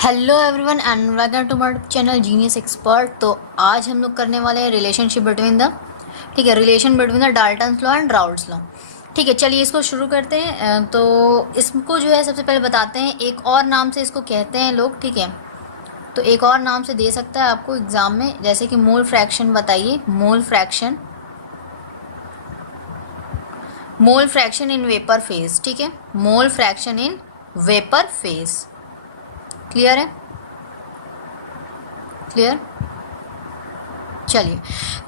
Hello everyone and welcome to my channel genius expert. तो आज हम लोग करने वाले हैं रिलेशनशिप बिटवीन द, ठीक है, relation between the Dalton's law and Raoult's law. ठीक है, चलिए इसको शुरू करते हैं। तो इसको जो है सबसे पहले बताते हैं, एक और नाम से इसको कहते हैं लोग, ठीक है। तो एक और नाम से दे सकता है आपको एग्जाम में, जैसे कि मोल फ्रैक्शन। बताइए, mole fraction, mole fraction in vapour phase, ठीक है, mole fraction in vapour phase. Clear है? क्लियर? चलिए,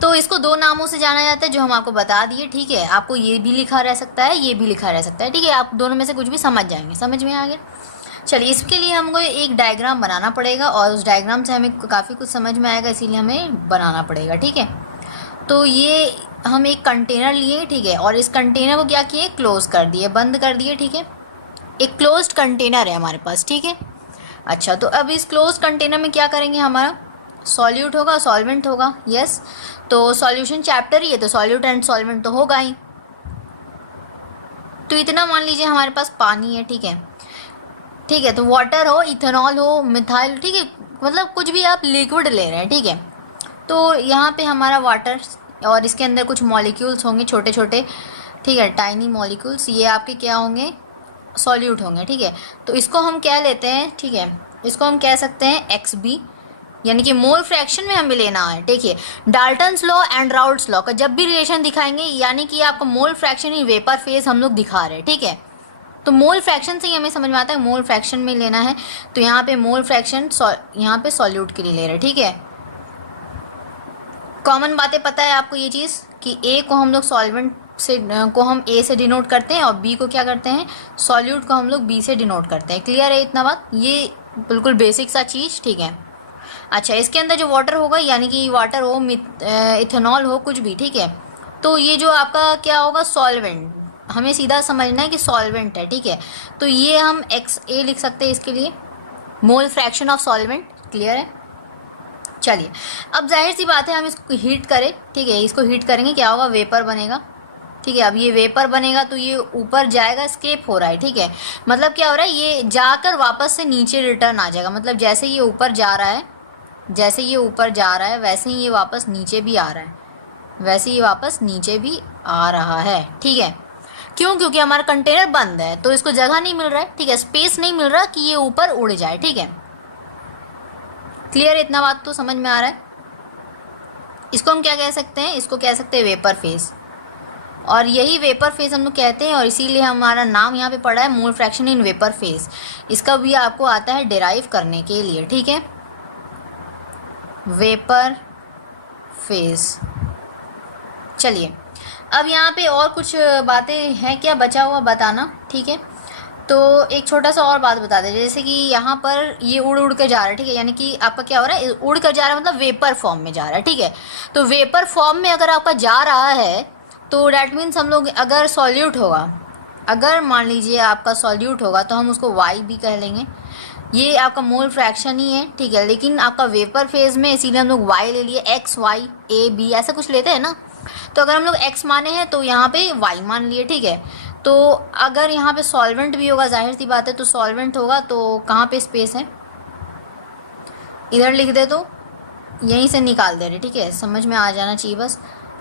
तो इसको दो नामों से जाना जाता है जो हम आपको बता दिए, ठीक है। आपको ये भी लिखा रह सकता है, ये भी लिखा रह सकता है, ठीक है। आप दोनों में से कुछ भी समझ जाएंगे, समझ में आ गया। चलिए, इसके लिए हमको एक डायग्राम बनाना पड़ेगा और उस डायग्राम से हमें काफ़ी कुछ समझ में आएगा, इसीलिए हमें बनाना पड़ेगा, ठीक है। तो ये हम एक कंटेनर लिए, ठीक है, और इस कंटेनर को क्या किए, क्लोज कर दिए, बंद कर दिए, ठीक है। एक क्लोज्ड कंटेनर है हमारे पास, ठीक है। अच्छा, तो अब इस क्लोज कंटेनर में क्या करेंगे, हमारा सॉल्यूट होगा, सॉल्वेंट होगा, यस। तो सॉल्यूशन चैप्टर ही है, तो सॉल्यूट एंड सॉल्वेंट तो होगा ही। तो इतना मान लीजिए हमारे पास पानी है, ठीक है, ठीक है। तो वाटर हो, इथेनॉल हो, मिथाइल, ठीक है, मतलब कुछ भी आप लिक्विड ले रहे हैं, ठीक है। तो यहाँ पे हमारा वाटर और इसके अंदर कुछ मॉलिक्यूल्स होंगे, छोटे छोटे, ठीक है, टाइनी मॉलिक्यूल्स, ये आपके क्या होंगे, सॉल्यूट होंगे, ठीक है। तो इसको हम क्या लेते हैं, ठीक है, इसको हम कह सकते हैं XB, यानी कि मोल फ्रैक्शन में हमें लेना है। देखिए, Dalton's law and Raoult's law का जब भी रिलेशन दिखाएंगे, यानी कि आपको mole fraction in vapour phase हम लोग दिखा रहे हैं, ठीक है। तो मोल फ्रैक्शन से ही हमें समझ में आता है मोल फ्रैक्शन में लेना है। तो यहाँ पे मोल फ्रैक्शन यहाँ पे सॉल्यूट के लिए ले रहे हैं, ठीक है। कॉमन बातें पता है आपको ये चीज़ कि A को हम लोग सॉल्वेंट से को हम A से डिनोट करते हैं और B को क्या करते हैं, सॉल्यूट को हम लोग B से डिनोट करते हैं। क्लियर है इतना बात? ये बिल्कुल बेसिक सा चीज़, ठीक है। अच्छा, इसके अंदर जो वाटर होगा, यानी कि वाटर हो, इथेनॉल हो, कुछ भी, ठीक है। तो ये जो आपका क्या होगा, सॉल्वेंट, हमें सीधा समझना है कि सॉल्वेंट है, ठीक है। तो ये हम XA लिख सकते हैं इसके लिए, मोल फ्रैक्शन ऑफ सॉल्वेंट। क्लियर है? चलिए, अब जाहिर सी बात है हम इसको हीट करें, ठीक है, इसको हीट करेंगे, क्या होगा, वेपर बनेगा, ठीक है। अब ये वेपर बनेगा तो ये ऊपर जाएगा, स्केप हो रहा है, ठीक है। मतलब क्या हो रहा है, ये जाकर वापस से नीचे रिटर्न आ जाएगा। मतलब जैसे ये ऊपर जा रहा है, जैसे ये ऊपर जा रहा है, वैसे ही ये वापस नीचे भी आ रहा है, वैसे ही वापस नीचे भी आ रहा है, ठीक है। क्यों? क्योंकि हमारा कंटेनर बंद है, तो इसको जगह नहीं मिल रहा है, ठीक है, स्पेस नहीं मिल रहा कि ये ऊपर उड़ जाए, ठीक है। क्लियर है? इतना बात तो समझ में आ रहा है। इसको हम क्या कह सकते हैं, इसको कह सकते हैं वेपर फेज, और यही वेपर फेज हम लोग कहते हैं, और इसीलिए हमारा नाम यहाँ पे पड़ा है mole fraction in vapour phase. इसका भी आपको आता है डिराइव करने के लिए, ठीक है, वेपर फेज। चलिए, अब यहाँ पे और कुछ बातें हैं क्या बचा हुआ बताना, ठीक है। तो एक छोटा सा और बात बता दें, जैसे कि यहाँ पर ये उड़ उड़ कर जा रहा है, ठीक है, यानी कि आपका क्या हो रहा है, उड़ कर जा रहा है, मतलब वेपर फॉर्म में जा रहा है, ठीक है। तो वेपर फॉर्म में अगर आपका जा रहा है, तो डैट मीन्स हम लोग, अगर सॉल्यूट होगा, अगर मान लीजिए आपका सॉल्यूट होगा, तो हम उसको Y भी कह लेंगे। ये आपका मोल फ्रैक्शन ही है, ठीक है, लेकिन आपका वेपर फेज में, इसीलिए हम लोग Y ले लिए, X Y A B ऐसा कुछ लेते हैं ना। तो अगर हम लोग X माने हैं तो यहाँ पे Y मान लिए, ठीक है। तो अगर यहाँ पे सॉल्वेंट भी होगा, जाहिर सी बात है, तो सॉल्वेंट होगा, तो कहाँ पे स्पेस है, इधर लिख दे, तो यहीं से निकाल दे रहे, ठीक है, समझ में आ जाना चाहिए बस।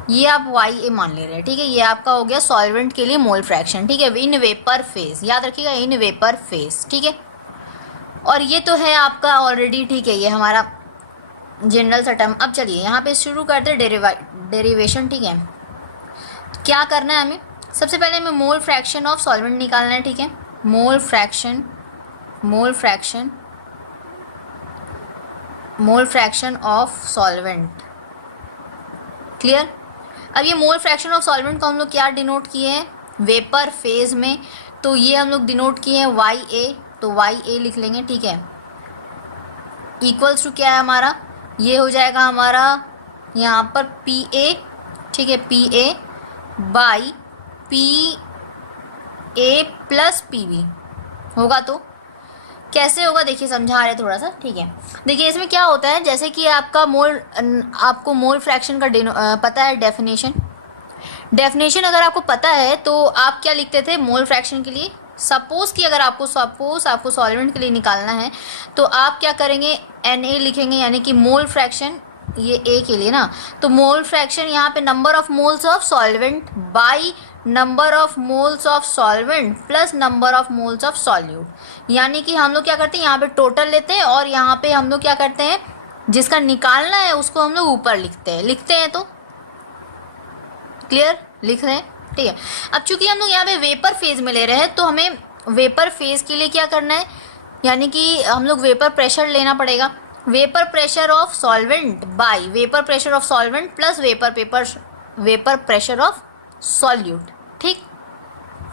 ये आप YA मान ले रहे हैं, ठीक है। ये आपका हो गया सॉल्वेंट के लिए मोल फ्रैक्शन, ठीक है, इन वेपर फेज, याद रखिएगा, इन वेपर फेज, ठीक है। और ये तो है आपका ऑलरेडी, ठीक है, ये हमारा जनरल सा टर्म। अब चलिए यहाँ पे शुरू करते हैं डेरिवेशन, ठीक है। तो क्या करना है हमें, सबसे पहले हमें मोल फ्रैक्शन ऑफ सॉल्वेंट निकालना है, ठीक है, mole fraction, mole fraction, mole fraction of solvent. Clear? अब ये मोल फ्रैक्शन ऑफ सॉल्वेंट को हम लोग क्या डिनोट किए हैं, वेपर फेज में, तो ये हम लोग डिनोट किए हैं YA, तो YA लिख लेंगे, ठीक है। इक्वल्स टू क्या है हमारा, ये हो जाएगा हमारा यहाँ पर PA, ठीक है, PA by PA plus PB होगा। तो कैसे होगा देखिए, समझा रहे थोड़ा सा, ठीक है। देखिए इसमें क्या होता है, जैसे कि आपका आपको मोल फ्रैक्शन का पता है डेफिनेशन, डेफिनेशन अगर आपको पता है तो आप क्या लिखते थे मोल फ्रैक्शन के लिए, सपोज कि अगर आपको सॉल्वेंट के लिए निकालना है तो आप क्या करेंगे, Na लिखेंगे, यानी कि मोल फ्रैक्शन, ये A के लिए ना, तो मोल फ्रैक्शन यहाँ पे number of moles of solvent by number of moles of solvent plus number of moles of solute. यानी कि हम लोग क्या करते हैं, यहाँ पे टोटल लेते हैं और यहाँ पे हम लोग क्या करते हैं, जिसका निकालना है उसको हम लोग ऊपर लिखते हैं तो क्लियर, लिख रहे हैं, ठीक है। अब चूंकि हम लोग यहाँ पे वेपर फेज में ले रहे हैं तो हमें वेपर फेज के लिए क्या करना है, यानी कि हम लोग वेपर प्रेशर लेना पड़ेगा, vapour pressure of solvent bye vapour pressure of solvent plus vapour pressure of solute. ठीक,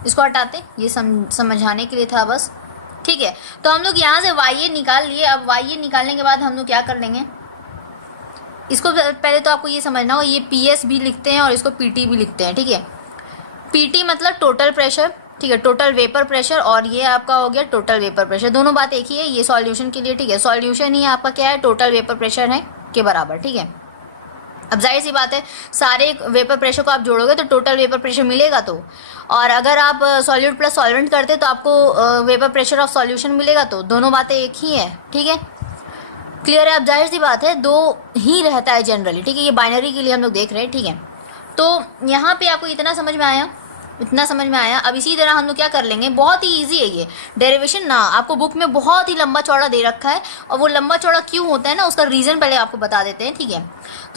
इसको हटाते, ये समझाने के लिए था बस, ठीक है। तो हम लोग यहाँ से YA निकाल लिए। अब YA निकालने के बाद हम लोग क्या कर लेंगे, इसको पहले तो आपको ये समझना हो, ये PS भी लिखते हैं और इसको PT भी लिखते हैं, ठीक है। PT मतलब टोटल प्रेशर, ठीक है, टोटल वेपर प्रेशर, और ये आपका हो गया टोटल वेपर प्रेशर, दोनों बात एक ही है, ये सॉल्यूशन के लिए, ठीक है, सॉल्यूशन ही आपका क्या है, टोटल वेपर प्रेशर है के बराबर, ठीक है। अब जाहिर सी बात है, सारे वेपर प्रेशर को आप जोड़ोगे तो टोटल वेपर प्रेशर मिलेगा, तो और अगर आप सॉल्यूट प्लस सॉल्वेंट करते तो आपको वेपर प्रेशर ऑफ सॉल्यूशन मिलेगा, तो दोनों बातें एक ही है, ठीक है, क्लियर है। अब जाहिर सी बात है दो ही रहता है जनरली, ठीक है, ये बाइनरी के लिए हम लोग देख रहे हैं, ठीक है। तो यहाँ पे आपको इतना समझ में आया, अब इसी तरह हम लोग क्या कर लेंगे, बहुत ही इजी है ये डेरिवेशन ना, आपको बुक में बहुत ही लंबा चौड़ा दे रखा है, और वो लंबा चौड़ा क्यों होता है ना, उसका रीज़न पहले आपको बता देते हैं, ठीक है,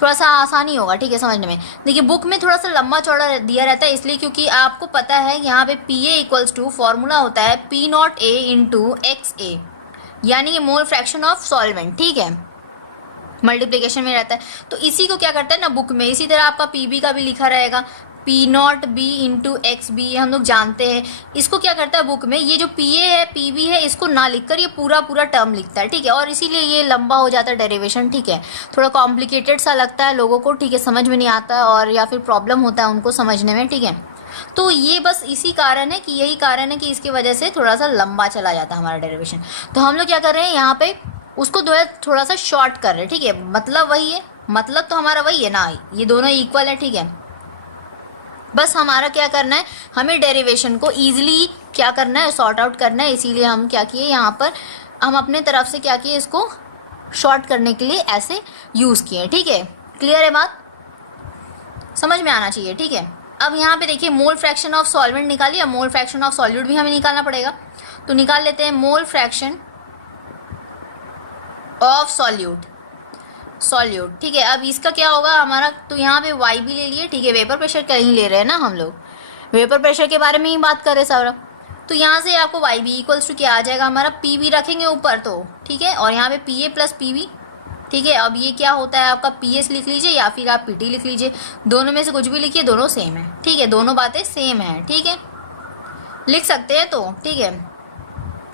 थोड़ा सा आसानी होगा, ठीक है, समझने में। देखिए बुक में थोड़ा सा लंबा चौड़ा दिया रहता है, इसलिए क्योंकि आपको पता है यहाँ पे PA इक्वल्स टू फॉर्मूला होता है P0A इंटू XA, यानी कि मोल फ्रैक्शन ऑफ सॉल्वेंट, ठीक है, मल्टीप्लिकेशन में रहता है। तो इसी को क्या करता है ना बुक में, इसी तरह आपका PB का भी लिखा रहेगा, P0B इंटू XB, ये हम लोग जानते हैं। इसको क्या करता है बुक में, ये जो PA है PB है, इसको ना लिखकर ये पूरा टर्म लिखता है, ठीक है, और इसीलिए ये लंबा हो जाता है डेरिवेशन, ठीक है, थोड़ा कॉम्प्लिकेटेड सा लगता है लोगों को, ठीक है, समझ में नहीं आता और या फिर प्रॉब्लम होता है उनको समझने में, ठीक है। तो ये बस इसी कारण है कि यही कारण है कि इसकी वजह से थोड़ा सा लंबा चला जाता है हमारा डेरिवेशन। तो हम लोग क्या कर रहे हैं यहाँ पे, उसको थोड़ा सा शॉर्ट कर रहे हैं, ठीक है, मतलब वही है, मतलब तो हमारा वही है ना, ये दोनों इक्वल है, ठीक है। बस हमारा क्या करना है, हमें डेरिवेशन को ईजिली क्या करना है, सॉर्ट आउट करना है, इसीलिए हम क्या किए यहाँ पर, हम अपने तरफ से क्या किए, इसको शॉर्ट करने के लिए ऐसे यूज़ किए, ठीक है, क्लियर है बात, समझ में आना चाहिए, ठीक है। अब यहाँ पे देखिए मोल फ्रैक्शन ऑफ सॉल्वेंट निकालिए, मोल फ्रैक्शन ऑफ सॉल्यूट भी हमें निकालना पड़ेगा, तो निकाल लेते हैं मोल फ्रैक्शन ऑफ सॉल्यूट, ठीक है। अब इसका क्या होगा हमारा, तो यहाँ पे Y भी ले लिए, ठीक है, वेपर प्रेशर का ही ले रहे हैं ना हम लोग, वेपर प्रेशर के बारे में ही बात कर रहे सारा, तो यहाँ से आपको YB इक्वल्स टू क्या आ जाएगा हमारा, PB रखेंगे ऊपर तो, ठीक है, और यहाँ पे PA प्लस PB, ठीक है। अब ये क्या होता है आपका PS लिख लीजिए या फिर आप PT लिख लीजिए, दोनों में से कुछ भी लिखिए, दोनों सेम है, ठीक है, दोनों बातें सेम है, ठीक है, लिख सकते हैं तो, ठीक है,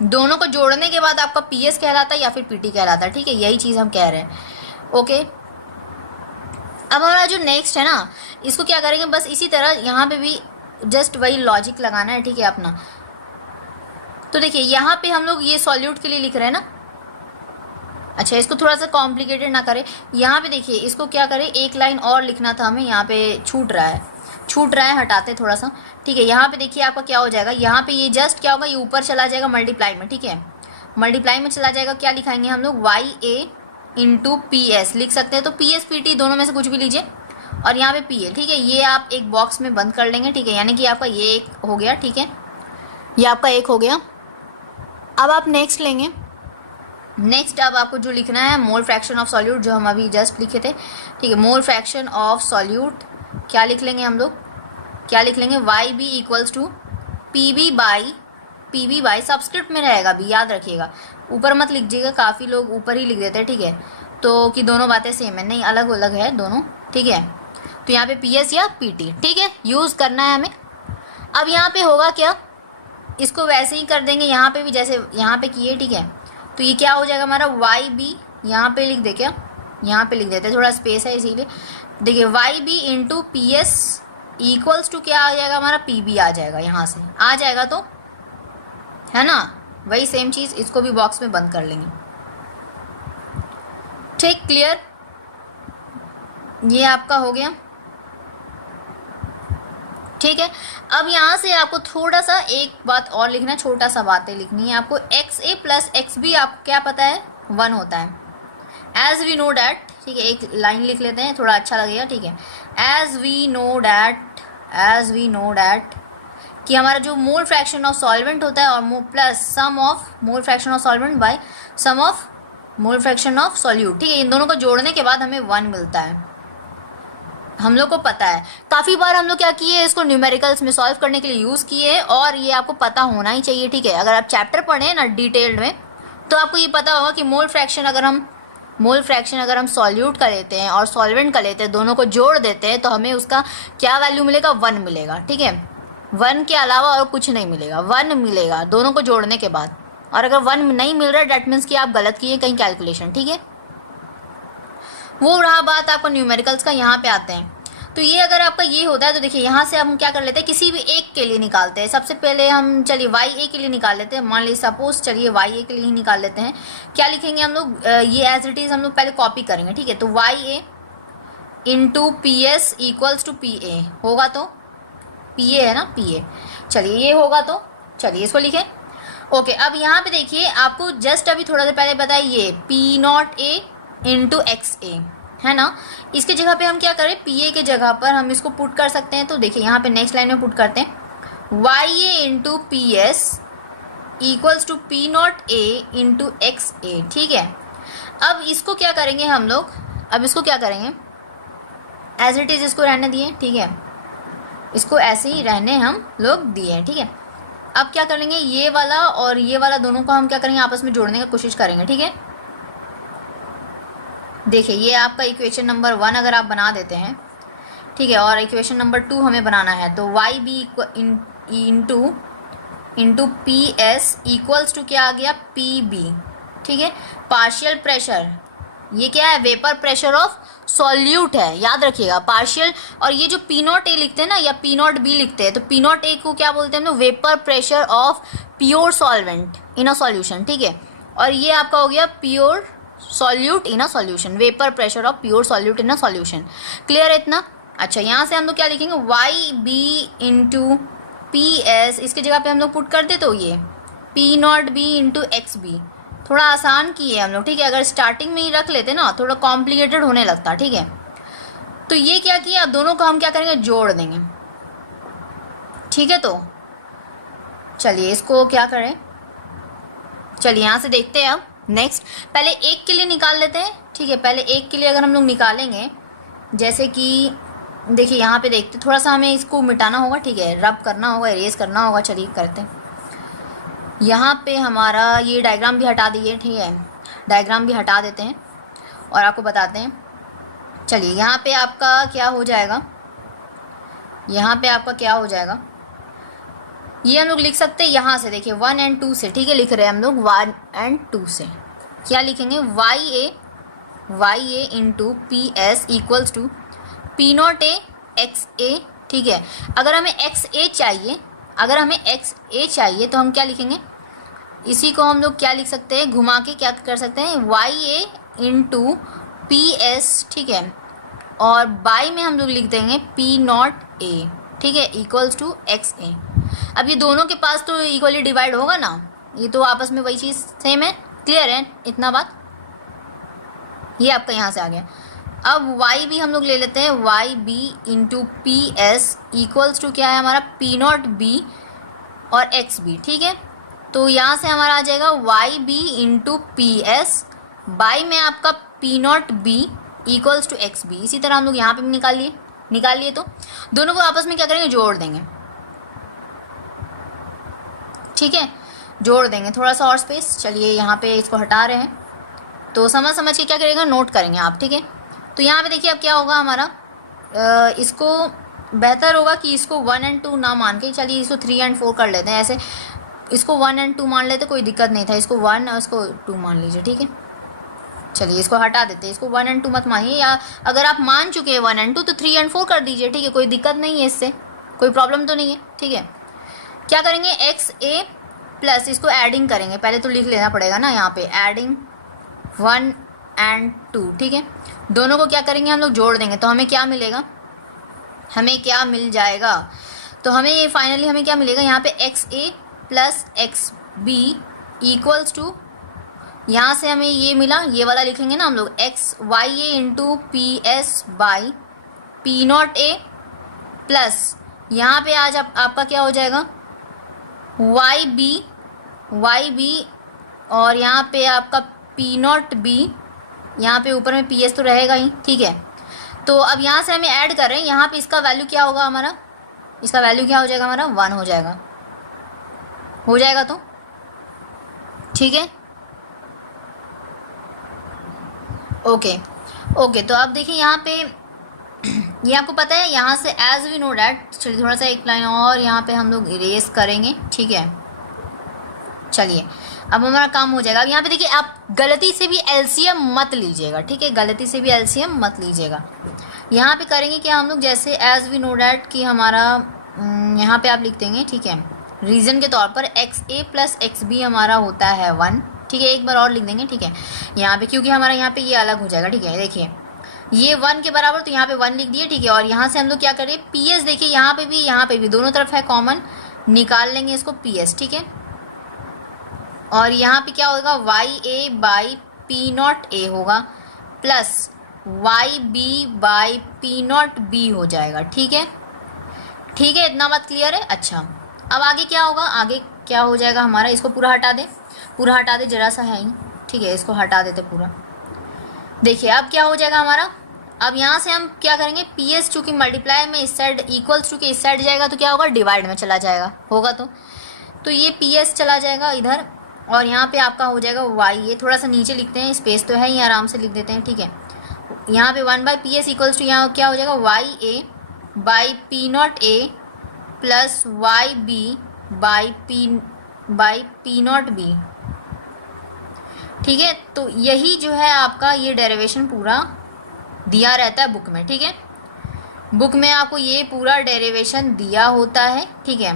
दोनों को जोड़ने के बाद आपका PS कहलाता है या फिर PT कहलाता है, ठीक है, यही चीज़ हम कह रहे हैं, ओके। अब हमारा जो नेक्स्ट है ना, इसको क्या करेंगे, बस इसी तरह यहाँ पे भी जस्ट वही लॉजिक लगाना है, ठीक है अपना। तो देखिए यहाँ पे हम लोग ये सॉल्यूट के लिए लिख रहे हैं ना, अच्छा इसको थोड़ा सा कॉम्प्लिकेटेड ना करें, यहाँ पे देखिए इसको क्या करें, एक लाइन और लिखना था हमें, यहाँ पे छूट रहा है, हटाते थोड़ा सा, ठीक है। यहाँ पे देखिए आपका क्या हो जाएगा, यहाँ पे ये जस्ट क्या होगा, ये ऊपर चला जाएगा मल्टीप्लाई में, ठीक है, मल्टीप्लाई में चला जाएगा, क्या लिखाएंगे हम लोग, YA इंटू PS लिख सकते हैं, तो PS PT दोनों में से कुछ भी लीजिए, और यहाँ पे PL, ठीक है, ये आप एक बॉक्स में बंद कर लेंगे, ठीक है, यानी कि आपका ये एक हो गया, ठीक है, ये आपका एक हो गया। अब आप नेक्स्ट लेंगे, नेक्स्ट अब आपको जो लिखना है मोल फ्रैक्शन ऑफ सॉल्यूट, जो हम अभी जस्ट लिखे थे, ठीक है, मोल फ्रैक्शन ऑफ सॉल्यूट क्या लिख लेंगे हम लोग, क्या लिख लेंगे, YB equals to PB by subscript में रहेगा भी, याद रखिएगा, ऊपर मत लिखिएगा, काफ़ी लोग ऊपर ही लिख देते हैं, ठीक है, तो कि दोनों बातें सेम है, नहीं अलग अलग है दोनों, ठीक है। तो यहाँ पे PS या PT, ठीक है, यूज़ करना है हमें। अब यहाँ पे होगा क्या, इसको वैसे ही कर देंगे, यहाँ पे भी जैसे यहाँ पे किए, ठीक है, तो ये क्या हो जाएगा हमारा YB, यहाँ पे लिख दे, क्या यहाँ पे लिख देते हैं, थोड़ा स्पेस है इसीलिए, देखिए YB into PS equals to क्या आ जाएगा हमारा, PB आ जाएगा, यहाँ से आ जाएगा, तो है ना, वही सेम चीज़, इसको भी बॉक्स में बंद कर लेंगे, ठीक, क्लियर, ये आपका हो गया। ठीक है। अब यहाँ से आपको थोड़ा सा एक बात और लिखना, छोटा सा बातें लिखनी है आपको। एक्स ए प्लस एक्स बी आपको क्या पता है, 1 होता है। एज वी नो डैट, ठीक है, एक लाइन लिख लेते हैं, थोड़ा अच्छा लगेगा, ठीक है। एज वी नो डैट कि हमारा जो मोल फ्रैक्शन ऑफ सॉल्वेंट होता है और plus sum of mole fraction of solvent by sum of mole fraction of solute, ठीक है। इन दोनों को जोड़ने के बाद हमें 1 मिलता है, हम लोग को पता है। काफ़ी बार हम लोग क्या किए, इसको न्यूमेरिकल्स में सॉल्व करने के लिए यूज़ किए, और ये आपको पता होना ही चाहिए, ठीक है। अगर आप चैप्टर पढ़ें ना डिटेल्ड में, तो आपको ये पता होगा कि मोल फ्रैक्शन अगर हम सॉल्यूट का लेते हैं और सॉल्वेंट का लेते हैं, दोनों को जोड़ देते हैं, तो हमें उसका क्या वैल्यू मिलेगा, 1 मिलेगा, ठीक है। 1 के अलावा और कुछ नहीं मिलेगा, 1 मिलेगा दोनों को जोड़ने के बाद। और अगर 1 नहीं मिल रहा है, डैट मीन्स कि आप गलत किए कहीं कैलकुलेशन, ठीक है। वो रहा बात आपको न्यूमेरिकल्स का। यहाँ पे आते हैं, तो ये अगर आपका ये होता है तो देखिए यहाँ से हम क्या कर लेते हैं, किसी भी एक के लिए निकालते हैं। सबसे पहले हम चलिए वाई ए के लिए निकाल लेते हैं, मान लीजिए सपोज, चलिए वाई ए के लिए ही निकाल लेते हैं। क्या लिखेंगे हम लोग, ये एज इट इज हम लोग पहले कॉपी करेंगे, ठीक है। तो Y A into P S equals to P A होगा, तो पी ए है ना, पी ए, चलिए ये होगा, तो चलिए इसको लिखें। ओके, अब यहाँ पे देखिए आपको जस्ट अभी थोड़ा देर पहले बताया, ये P naught A into X A है ना। इसके जगह पे हम क्या करें, पी ए के जगह पर हम इसको पुट कर सकते हैं। तो देखिए यहाँ पे नेक्स्ट लाइन में पुट करते हैं, Y A into P S equals to P naught A into X A, ठीक है। अब इसको क्या करेंगे हम लोग, अब इसको क्या करेंगे, एज इट इज इसको रहने दिए, ठीक है, इसको ऐसे ही रहने हम लोग दिए, ठीक है। अब क्या करेंगे, ये वाला और ये वाला दोनों को हम क्या करेंगे, आपस में जोड़ने की कोशिश करेंगे, ठीक है। देखिए ये आपका इक्वेशन नंबर 1 अगर आप बना देते हैं, ठीक है, और इक्वेशन नंबर 2 हमें बनाना है, तो Y B into P S equals to क्या आ गया, पी बी, ठीक है। पार्शियल प्रेशर, ये क्या है, वेपर प्रेशर ऑफ सॉल्यूट है, याद रखिएगा, पार्शियल। और ये जो पी नॉट ए लिखते हैं ना, या पी नॉट बी लिखते हैं, तो पी नॉट ए को क्या बोलते हैं हम लोग, vapour pressure of pure solvent in a solution, ठीक है। और ये आपका हो गया pure solute in a solution, vapour pressure of pure solute in a solution. Clear है इतना? अच्छा, यहाँ से हम लोग क्या लिखेंगे, Y B into P S, इसके जगह पे हम लोग पुट करते तो ये P nought B into X B, थोड़ा आसान किए हम लोग, ठीक है। अगर स्टार्टिंग में ही रख लेते ना, थोड़ा कॉम्प्लिकेटेड होने लगता, ठीक है। तो ये क्या किया, अब दोनों को हम क्या करेंगे, जोड़ देंगे, ठीक है। तो चलिए इसको क्या करें, चलिए यहाँ से देखते हैं। अब नेक्स्ट पहले एक के लिए निकाल लेते हैं, ठीक है। पहले एक के लिए अगर हम लोग निकालेंगे, जैसे कि देखिए यहाँ पे देखते, थोड़ा सा हमें इसको मिटाना होगा, ठीक है, रब करना होगा, इरेज करना होगा। चलिए करते हैं। यहाँ पे हमारा ये डायग्राम भी हटा दीजिए, ठीक है, डायग्राम भी हटा देते हैं और आपको बताते हैं। चलिए यहाँ पे आपका क्या हो जाएगा, यहाँ पे आपका क्या हो जाएगा, ये हम लोग लिख सकते हैं यहाँ से, देखिए 1 और 2 से, ठीक है, लिख रहे हैं हम लोग 1 और 2 से। क्या लिखेंगे, Y A into P S equals to P naught A X A, ठीक है। अगर हमें एक्स ए चाहिए तो हम क्या लिखेंगे, इसी को हम लोग क्या लिख सकते हैं, घुमा के क्या कर सकते हैं, Y A into P S, ठीक है, और बाई में हम लोग लिख देंगे पी नॉट ए, ठीक है, इक्वल्स टू एक्स ए। अब ये दोनों के पास तो इक्वली डिवाइड होगा ना, ये तो आपस में वही चीज़ सेम है। क्लियर है इतना बात, ये आपका यहाँ से आ गया। अब y भी हम लोग ले लेते हैं, Y B into P S equals to क्या है हमारा, पी नॉट बी और एक्स बी, ठीक है। तो यहाँ से हमारा आ जाएगा Y B into P S, by में आपका P nought B equals to X B. इसी तरह हम लोग यहाँ पे भी निकाल लिए, तो दोनों को आपस में क्या करेंगे, जोड़ देंगे, ठीक है, जोड़ देंगे। थोड़ा सा और स्पेस, चलिए यहाँ पे इसको हटा रहे हैं, तो समझ के क्या करेगा, नोट करेंगे आप, ठीक है। तो यहाँ पे देखिए अब क्या होगा हमारा, इसको बेहतर होगा कि इसको 1 और 2 ना मान के, चलिए इसको 3 और 4 कर लेते हैं। ऐसे इसको 1 और 2 मान लेते, कोई दिक्कत नहीं था, इसको 1 और इसको 2 मान लीजिए, ठीक है। चलिए इसको हटा देते हैं, इसको 1 और 2 मत मानिए, या अगर आप मान चुके हैं 1 और 2 तो 3 और 4 कर दीजिए, ठीक है, कोई दिक्कत नहीं है, इससे कोई प्रॉब्लम तो नहीं है, ठीक है। क्या करेंगे, एक्स ए प्लस, इसको एडिंग करेंगे, पहले तो लिख लेना पड़ेगा ना, यहाँ पे एडिंग 1 और 2, ठीक है। दोनों को क्या करेंगे हम लोग, जोड़ देंगे, तो हमें क्या मिलेगा, हमें क्या मिल जाएगा, तो हमें ये फाइनली हमें क्या मिलेगा यहाँ पे XA plus XB equals to, यहाँ से हमें ये मिला, ये वाला लिखेंगे ना हम लोग, XYA into PS by P0A plus यहाँ पे आज आपका क्या हो जाएगा YB और यहाँ पे आपका P0B, यहाँ पे ऊपर में PS तो रहेगा ही, ठीक है। तो अब यहाँ से हमें ऐड कर रहे हैं, यहाँ पे इसका वैल्यू क्या होगा हमारा, इसका वैल्यू क्या हो जाएगा हमारा 1 हो जाएगा तो ठीक है। ओके तो अब देखिए यहाँ पे ये आपको पता है, यहाँ से एज वी नो डैट, चलिए थोड़ा सा एक लाइन और यहाँ पे हम लोग इरेज करेंगे, ठीक है। चलिए अब हमारा काम हो जाएगा। अब यहाँ पे देखिए आप गलती से भी एलसीएम मत लीजिएगा, ठीक है, गलती से भी एलसीएम मत लीजिएगा। यहाँ पे करेंगे क्या हम लोग, जैसे एज वी नो डैट कि हमारा यहाँ पे आप लिख देंगे, ठीक है, रीजन के तौर पर XA प्लस XB हमारा होता है 1, ठीक है। एक बार और लिख देंगे, ठीक है, यहाँ पे, क्योंकि हमारा यहाँ पे ये अलग हो जाएगा, ठीक है। देखिए ये 1 के बराबर, तो यहाँ पे 1 लिख दिए, ठीक है। और यहाँ से हम लोग क्या करें, PS देखिए यहाँ पे भी दोनों तरफ है कॉमन, निकाल लेंगे इसको PS, ठीक है। और यहाँ पे क्या होगा YA बाई P0A होगा प्लस YB बाई P0B हो जाएगा, ठीक है। इतना बात क्लियर है। अच्छा अब आगे क्या होगा, आगे क्या हो जाएगा हमारा, इसको पूरा हटा दे जरा सा है ही, ठीक है, इसको हटा देते पूरा। देखिए अब क्या हो जाएगा हमारा, अब यहाँ से हम क्या करेंगे, PS चूँकि मल्टीप्लाई में इस साइड इक्वल्स टू के इस साइड जाएगा तो क्या होगा, डिवाइड में चला जाएगा, होगा तो ये PS चला जाएगा इधर, और यहाँ पे आपका हो जाएगा Y। ये थोड़ा सा नीचे लिखते हैं, स्पेस तो है ही, आराम से लिख देते हैं, ठीक है। यहाँ पे 1/PS इक्वल्स टू यहाँ क्या हो जाएगा YA by P0A plus YB by P0B, ठीक है। तो यही जो है आपका ये डेरिवेशन पूरा दिया रहता है बुक में, ठीक है। बुक में आपको ये पूरा डेरिवेशन दिया होता है, ठीक है।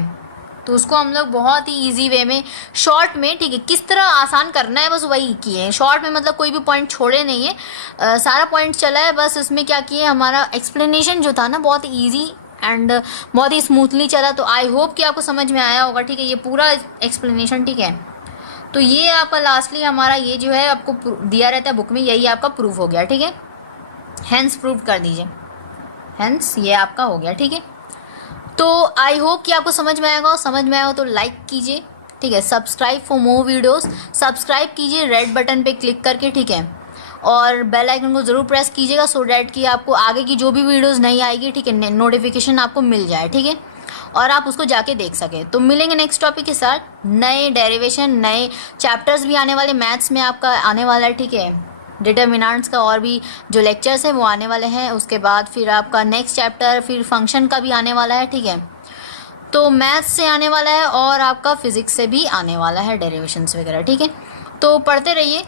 तो उसको हम लोग बहुत ही इजी वे में, शॉर्ट में, ठीक है, किस तरह आसान करना है बस वही किए हैं। शॉर्ट में मतलब कोई भी पॉइंट छोड़े नहीं है, सारा पॉइंट चला है, बस इसमें क्या किए, हमारा एक्सप्लेनेशन जो था ना बहुत इजी एंड बहुत ही स्मूथली चला। तो आई होप कि आपको समझ में आया होगा, ठीक है, ये पूरा एक्सप्लेनेशन, ठीक है। तो ये आपका लास्टली हमारा ये जो है आपको दिया रहता है बुक में, यही आपका प्रूफ हो गया, ठीक है। हेंस प्रूव कर दीजिए, हेंस ये आपका हो गया, ठीक है। तो आई होप कि आपको समझ में आएगा, और समझ में आएगा तो लाइक कीजिए, ठीक है। Subscribe for more videos, subscribe कीजिए रेड बटन पे क्लिक करके, ठीक है। और बेल आइकन को ज़रूर प्रेस कीजिएगा सो डैट कि आपको आगे की जो भी वीडियोस नहीं आएगी, ठीक है, नोटिफिकेशन आपको मिल जाए, ठीक है, और आप उसको जाके देख सकें। तो मिलेंगे नेक्स्ट टॉपिक के साथ, नए डेरिवेशन, नए चैप्टर्स भी आने वाले, मैथ्स में आपका आने वाला है, ठीक है, डिटर्मिनेंट्स का और भी जो लेक्चर्स हैं वो आने वाले हैं। उसके बाद फिर आपका नेक्स्ट चैप्टर फिर फंक्शन का भी आने वाला है, ठीक है। तो मैथ्स से आने वाला है और आपका फिजिक्स से भी आने वाला है, डेरिवेशंस वगैरह, ठीक है। तो पढ़ते रहिए,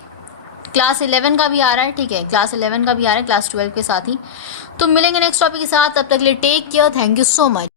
क्लास 11 का भी आ रहा है, ठीक है, क्लास 11 का भी आ रहा है क्लास 12 के साथ ही। तो मिलेंगे नेक्स्ट टॉपिक के साथ, तब तक के लिए take care, thank you so much.